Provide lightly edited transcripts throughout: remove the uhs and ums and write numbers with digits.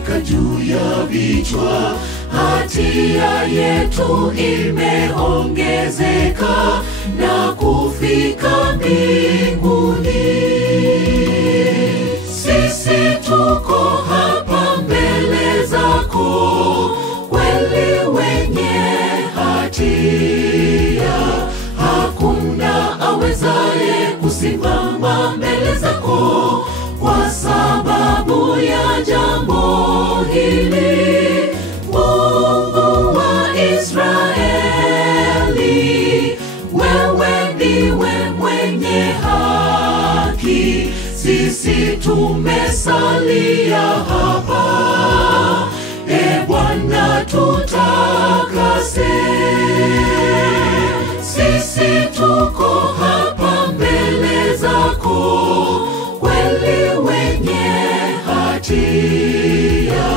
imefika juu ya vichwa, hatia yetu imeongezeka na kufika mbinguni. Sisi tuko hapa mbele zako, kweli wenye hatia, hakuna awezaye kusimama mbele zako kwa sababu ya jambo hili. Mungu wa Israeli, wewe ndiwe mwenye haki, sisi tumesalia hapa. E Bwana, tutakase. Sisi tuko hapa mbele zako, kweli wenye hatia,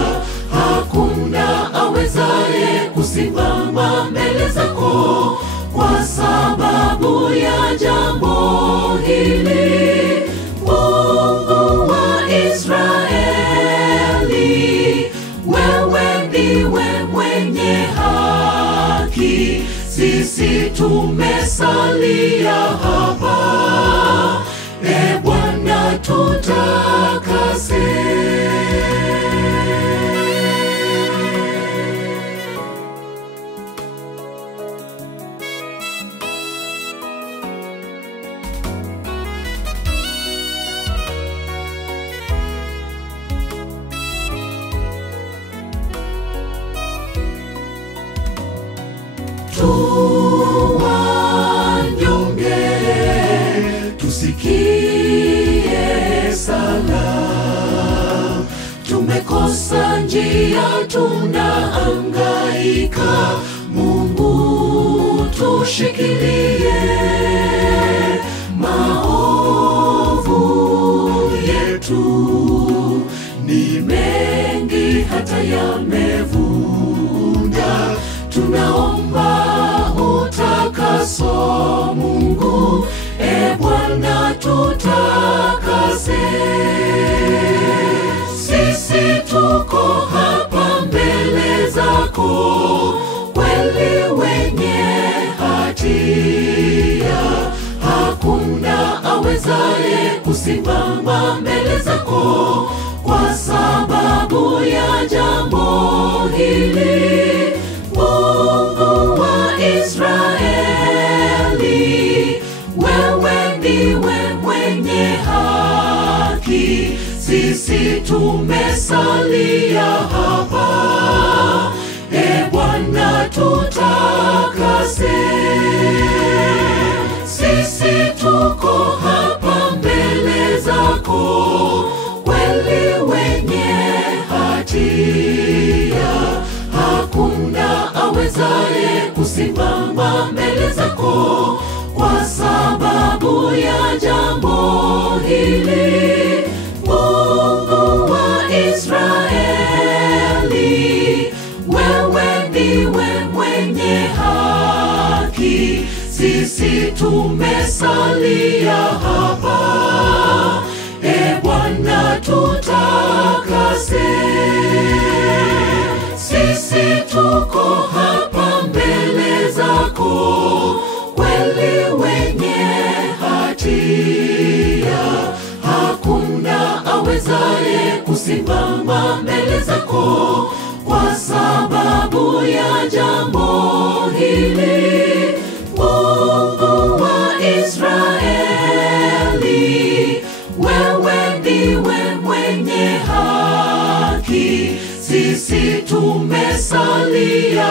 hakuna awezaye kusimama mbele zako kwa sababu ya jambo hili. Mungu wa Israeli, wewe ndiwe mwenye haki, sisi tumesalia hapa. E Bwana, tutakase. Tuwanyonge, tusikie sala. Tumekosa njia, tunahangaika. Mungu tushikilie. Maovu yetu ni mengi, hata yamevunda. Tunaomba utakaso Mungu, e Bwana, tutakase. Sisi tuko hapa mbele zako, kweli wenye hatia, hakuna awezaye kusimama mbele zako kwa sababu ya jambo hili. Mungu wa Israeli, wewe ndiwe mwenye haki, sisi tumesalia hapa. E Bwana, tutakase. Sisi tuko hapa mbele zako, kweli wenye hatia, hakuna awezaye kusimama mbele zako kwa sababu ya jambo hili. Mungu wa Israeli, wewe ndiwe mwenye haki, sisi tumesalia hapa. E Bwana, tutakase. Sisi tuko hapa mbele zako, kweli wenye hatia, hakuna awezaye kusimama mbele zako kwa sababu ya jambo hili. Mungu wa Israeli, wewe ndiwe mwenye haki, sisi tumesalia